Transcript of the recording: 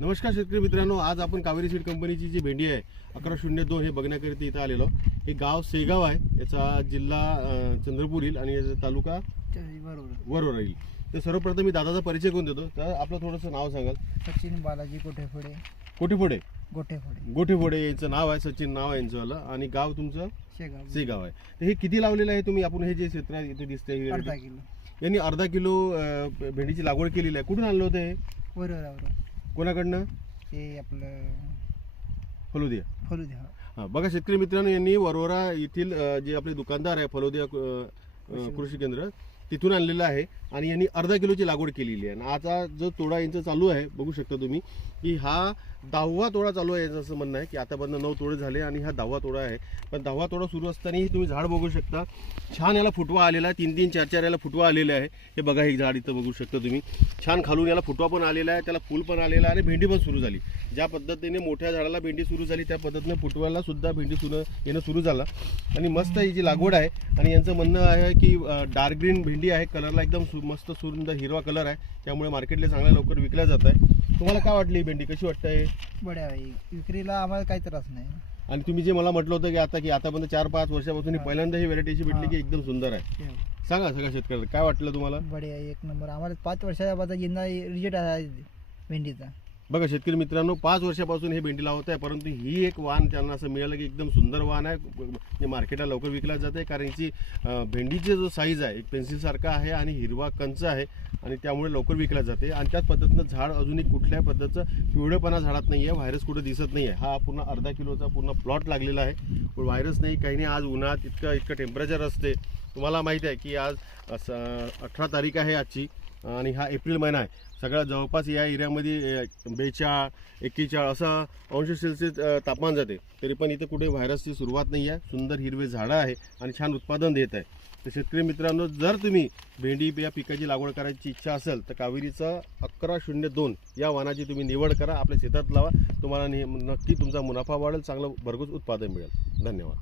नमस्कार शेतकरी मित्रांनो, आज आपण कावेरी सीड कंपनीची जी भेंडी आहे 1102 हे बघण्याकरिता इथं आलेलो. हे गाव सेगाव आहे, याचा जिल्हा चंद्रपूर येईल आणि याचा तालुका वरोरा येईल. तर सर्वप्रथम मी दादाचा परिचय करून देतो. तर आपलं थोडंसं नाव सांगाल. सचिन बालाजी गोठेफोडे. कोठेफोडे गोठेफोडे गोठेफोडे यांचं नाव आहे, सचिन नाव आहे यांचंवालं, आणि गाव तुमचं शेगाव. सेगाव आहे. तर हे किती लावलेलं आहे तुम्ही? आपण हे जे क्षेत्र इथे दिसतंय अर्धा किलो यांनी अर्धा किलो भेंडीची लागवड केलेली आहे. कुठून आणलं होतं हे? वरोरावर. कोणाकडनं? हे आपलं फलोदिया. फलुद्या. हां, बघा शेतकरी मित्रांनो, यांनी वरोरा येथील जे आपले दुकानदार आहे फलोदिया कृषी केंद्र, तिथून आणलेलं आहे आणि यांनी अर्धा किलोची लागवड केलेली आहे. आणि आता जो तोडा यांचा चालू आहे, बघू शकता तुम्ही की हा 10वा तोडा चालू आहे. यांचं असं म्हणणं आहे की आतापर्यंत 9 तोडे झाले आणि हा 10वा तोडा आहे. पण 10वा तोडा सुरू असतानाही तुम्ही झाड बघू शकता, छान याला फुटवा आलेला आहे. 3-3, 4-4 याला फुटवा आलेला आहे. हे बघा, हे झाड इथं बघू शकता तुम्ही, छान खालून याला फुटवा पण आलेला आहे, त्याला फूल पण आलेलं आहे आणि भेंडी पण सुरू झाली. ज्या पद्धतीने मोठ्या झाडाला भेंडी सुरू झाली त्या पद्धतीने फुटव्याला सुद्धा भेंडी येणं सुरू झालं. आणि मस्त ही जी लागवड आहे. आणि यांचं म्हणणं आहे की डार्क ग्रीन भेंडी आहे, कलरला एकदम मस्त सुंदर हिरवा कलर आहे, त्यामुळे मार्केटला चांगल्या लवकर विकल्या जात आहे. तुम्हाला काय वाटली ही भेंडी, कशी वाटते? बड्या आहे, विक्रीला आम्हाला काही त्रास नाही. आणि तुम्ही जे मला म्हटलं होतं की आतापर्यंत 4-5 वर्षापासून पहिल्यांदा ही व्हरायटीची भेटली की एकदम सुंदर आहे. सांगा सगळ्या शेतकऱ्याला काय वाटलं तुम्हाला? बड्या आहे, एक नंबर. आम्हाला 5 वर्षाच्या बाद यंदा रिजल्ट आहे भेंडीचा. बघा शेतकरी मित्रांनो, 5 वर्षापासून हे भेंडी लावत आहे, परंतु ही एक वाण त्यांना असं मिळालं की एकदम सुंदर वाण आहे, जे मार्केटला लवकर विकल्या जाते. कारण याची भेंडीची जो साईज आहे एक पेन्सिलसारखा आहे आणि हिरवा कंच आहे आणि त्यामुळे लवकर विकल्या जाते. आणि त्याच पद्धतीनं झाड अजूनही कुठल्या पद्धतीचं पिवळेपणा झाडात नाही आहे, व्हायरस कुठं दिसत नाही आहे. हा पूर्ण अर्धा किलोचा पूर्ण प्लॉट लागलेला आहे, पण व्हायरस नाही, काही नाही. आज उन्हात इतकं टेम्परेचर असते. तुम्हाला माहिती आहे की आज 18 तारीख आहे आजची आणि हा एप्रिल महिना आहे. सगळ्या जवळपास या एरियामध्ये 42-41 असं अंश सेल्सिअस तापमान जाते, तरी पण इथं कुठे व्हायरसची सुरुवात नाही आहे. सुंदर हिरवे झाडं आहे आणि छान उत्पादन देत आहे. तर शेतकरी मित्रांनो, जर तुम्ही भेंडी या पिकाची लागवड करायची इच्छा असेल तर कावेरीचं 1102 या वाणाची तुम्ही निवड करा, आपल्या शेतात लावा. तुम्हाला नक्की तुमचा मुनाफा वाढेल, चांगलं भरघोस उत्पादन मिळेल. धन्यवाद.